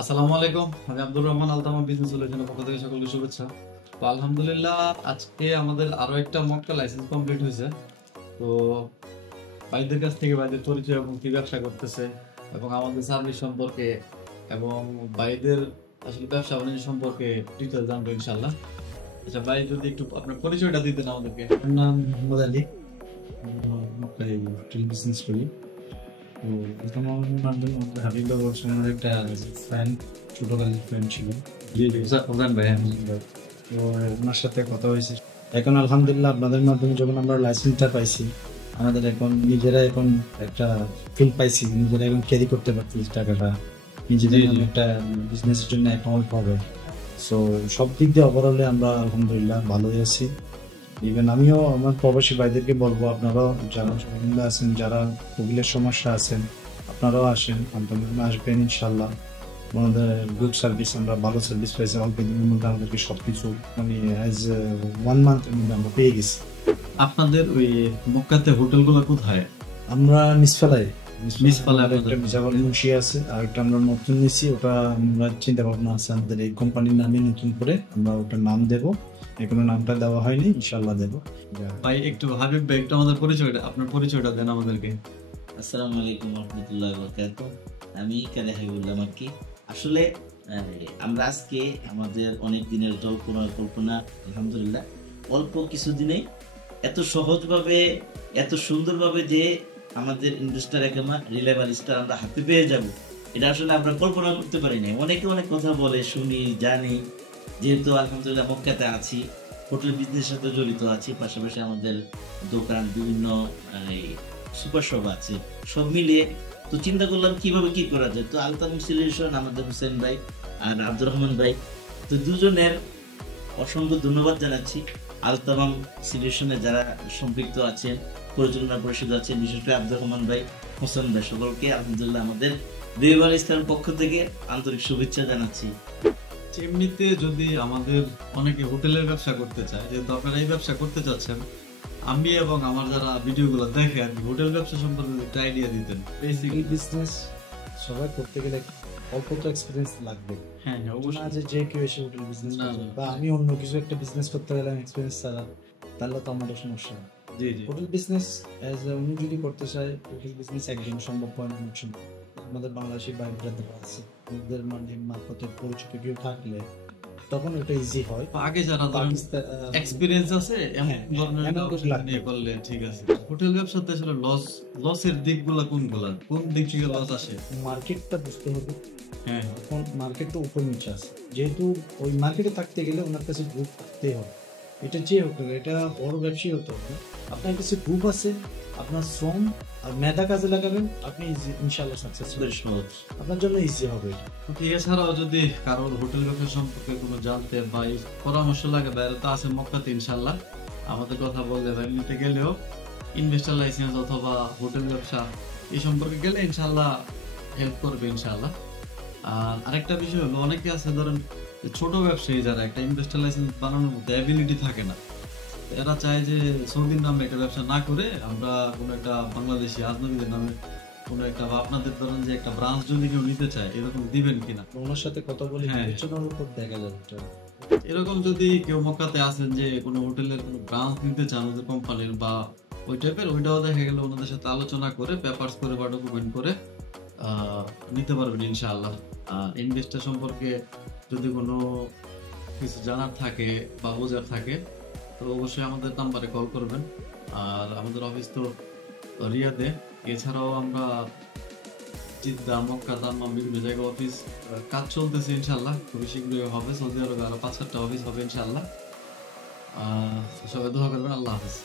আসসালামু আলাইকুম, আমি আব্দুর রহমান আলতামা বিজনেস সলিউশনের পক্ষ থেকে সকলকে শুভেচ্ছা। তো আলহামদুলিল্লাহ, আজকে আমাদের আরো একটা মক্কা লাইসেন্স কমপ্লিট হয়েছে। তো ভাইদের কাছ থেকে ভাইদের পরিচয় এবং কি ব্যবসা করতেছে এবং আমাদের সার্ভিস সম্পর্কে এবং ভাইদের আসলে ব্যবসা বাণিজ্য সম্পর্কে ডিটেল জানবো ইনশাল্লাহ। আচ্ছা ভাই, যদি একটু আপনার পরিচয়টা দিতেন আমাদেরকে। আমার নাম মোহাম্মদ আলী। মক্কায় হোটেল বিজনেস করি। তো প্রথম আমার মাধ্যমে আমাদের হাবিবুল্লাহ বর্ষণের একটা ফ্রেন্ড, ছোটকালের ফ্রেন্ড ছিল। জি জি, ওজান ভাই। তো ওনার সাথে কথা হয়েছে। এখন আলহামদুলিল্লাহ আপনাদের মাধ্যমে যখন আমরা লাইসেন্সটা পাইছি, আমাদের এখন নিজেরা এখন একটা ফিল পাইছি, নিজেরা এখন ক্যারি করতে পারছি টাকাটা, নিজেদের জি, জি। একটা বিজনেসের জন্য অ্যাকাউন্ট হবে। সো সব দিক দিয়ে ওভারঅলে আমরা আলহামদুলিল্লাহ ভালোই আছি। ইভেন আমিও আমার প্রবাসী ভাইদেরকে বলবো, আপনারাও যারা সবাইগুলো আছেন, যারা কোভিডের সমস্যা আছেন, আপনারাও আসেন, আপনারা আসবেন ইনশাল্লাহ। আমাদের গুড সার্ভিস, আমরা ভালো সার্ভিস পাইছি। অল্প দিনের মধ্যে আমাদেরকে সবকিছু মানে অ্যাজ 1 মান্থের মধ্যে আমরা পেয়ে গেছি। আপনাদের ওই মক্কাতে হোটেলগুলো কোথায়? আমরা মিসফালাই মিসফালায় একটা আপনাদের? মির্জাপুর মুন্সি আছে, আর একটা আমরা নতুন নিছি, ওটা আমরা চিন্তা ভাবনা আছে আমাদের এই কোম্পানির নামে নতুন করে আমরা ওটার নাম দেবো। এখনো নামটা দেওয়া হয়নি, ইনশাল্লাহ দেবো। ভাই একটু হাবিব ভাই, একটু আমাদের পরিচয়টা, আপনার পরিচয়টা দেন আমাদেরকে। আসসালামু আলাইকুম রহমতুল্লাহ বরকাত। আমি কালে হাবিবুল্লাহ মাক্কি। আসলে আমরা আজকে আমাদের অনেক দিনের কল্পনা আলহামদুলিল্লাহ অল্প কিছুদিনেই এত সহজভাবে, এত সুন্দরভাবে যে আমাদের ইন্ডাস্ট্রিয়াল একামা রিলায়েবল স্টার আমরা হাতে পেয়ে যাব, এটা আসলে আমরা কল্পনা করতে পারি না। অনেকে অনেক কথা বলে, শুনি, জানি। যেহেতু আলহামদুলিল্লাহ মক্কাতে আছি, হোটেল বিজনেসের সাথে জড়িত আছি, পাশাপাশি আমাদের দোকান, বিভিন্ন সুপার শপ আছে, সব মিলিয়ে তো চিন্তা করলাম কিভাবে কি করা যায়। তো আলতাম সলিউশন, আমাদের হোসেন ভাই আর আব্দুর রহমান ভাই, তো দুজনের অসংখ্য ধন্যবাদ জানাচ্ছি। আলতামাম সলিউশনে যারা সম্পৃক্ত আছেন, পরিচালনা পরিষদ আছেন, বিশেষ করে আব্দুর রহমান ভাই, হোসেন ভাই, সকলকে আলহামদুলিল্লাহ আমাদের রিলায়েবল স্টারের পক্ষ থেকে আন্তরিক শুভেচ্ছা জানাচ্ছি। এমনিতে যদি আমাদের অনেকে হোটেলের ব্যবসা করতে চায়, যেহেতু আপনারা এই ব্যবসা করতে চাচ্ছেন, আমি এবং আমার যারা ভিডিওগুলো দেখে আর কি, হোটেল ব্যবসা সম্পর্কে একটা আইডিয়া দিতেন বেসিক্যালি। বিজনেস সবাই করতে গেলে অল্প তো এক্সপিরিয়েন্স লাগবে। হ্যাঁ হ্যাঁ, না অবশ্যই। যে যে কেউ এসে হোটেল বিজনেস না, করবে, না। বা আমি অন্য কিছু একটা বিজনেস করতে গেলাম এক্সপিরিয়েন্স ছাড়া, তাহলে তো আমাদের সমস্যা। জি জি। হোটেল বিজনেস এজ উনি যদি করতে চায়, হোটেল বিজনেস একদম সম্ভব হয় না। আমাদের বাংলাদেশি বাইকরা আছে, ওদের মানে মারফতে পরিচিত কেউ থাকলে তখন এটা ইজি হয়। আগে যারা ধরেন এক্সপিরিয়েন্স আছে এমন হ্যাঁ, ধরনের এমন কাউকে কিছু লাগবে। নিয়ে করলে ঠিক আছে। হোটেল ব্যবসাতে আসলে লসের দিকগুলো কোনগুলা, কোন দিক থেকে লস আসে? মার্কেটটা বুঝতে হবে। হ্যাঁ এখন মার্কেট তো উপর নিচে আছে, যেহেতু ওই মার্কেটে থাকতে গেলে ওনার কাছে গ্রুপ থাকতেই হবে। এটা যে হোক না কেন, এটা বড় ব্যবসায়ী হতে হবে, আপনার কাছে গ্রুপ আছে, আপনার শ্রম আর মেধা কাজে লাগাবেন, আপনি ইনশাল্লাহ সাকসেস বেশ সহজ। আপনার জন্য ইজি হবে এটা। তো এছাড়াও যদি কারোর হোটেল ব্যবসা সম্পর্কে কোনো জানতে বা এই পরামর্শ লাগে, বাইরে তো আছে মক্কাতে ইনশাল্লাহ, আমাদের কথা বললে বা এমনিতে গেলেও ইনভেস্টার লাইসেন্স অথবা হোটেল ব্যবসা এই সম্পর্কে গেলে ইনশাল্লাহ হেল্প করবে ইনশাল্লাহ। আর আরেকটা বিষয় হলো, অনেকে আছে ধরেন যে ছোট ব্যবসায়ী যারা একটা ইনভেস্টার লাইসেন্স বানানোর মতো অ্যাবিলিটি থাকে না, এরা চায় যে সৌদির নামে একটা ব্যবসা না করে আমরা কোনো একটা বাংলাদেশি আজনবীদের নামে কোনো একটা, বা আপনাদের ধরেন যে একটা ব্রাঞ্চ যদি কেউ নিতে চায়, এরকম দিবেন কিনা? ওনার সাথে কথা বলে হ্যাঁ। বিবেচনার উপর দেখা যাবে এটা। এরকম যদি কেউ মক্কাতে আছেন যে কোনো হোটেলের কোনো ব্রাঞ্চ নিতে চান ওদের কোম্পানির বা ওই টাইপের, ওইটাও দেখা গেল ওনাদের সাথে আলোচনা করে, পেপারস করে বা ডকুমেন্ট করে নিতে পারবেন ইনশাআল্লাহ। আর ইনভেস্টার সম্পর্কে যদি কোনো কিছু জানার থাকে বা বোঝার থাকে, তো অবশ্যই আমাদের নাম্বারে কল করবেন। আর আমাদের অফিস তো রিয়াদে, এছাড়াও আমরা জিদ্দা, মক্কা, দাম্মাম বিভিন্ন জায়গায় অফিস কাজ চলতেছে ইনশাল্লাহ। খুবই শীঘ্রই হবে, সৌদি আরবে আরো 5-7টা অফিস হবে ইনশাল্লাহ। সবাই দোয়া করবেন। আল্লাহ হাফেজ।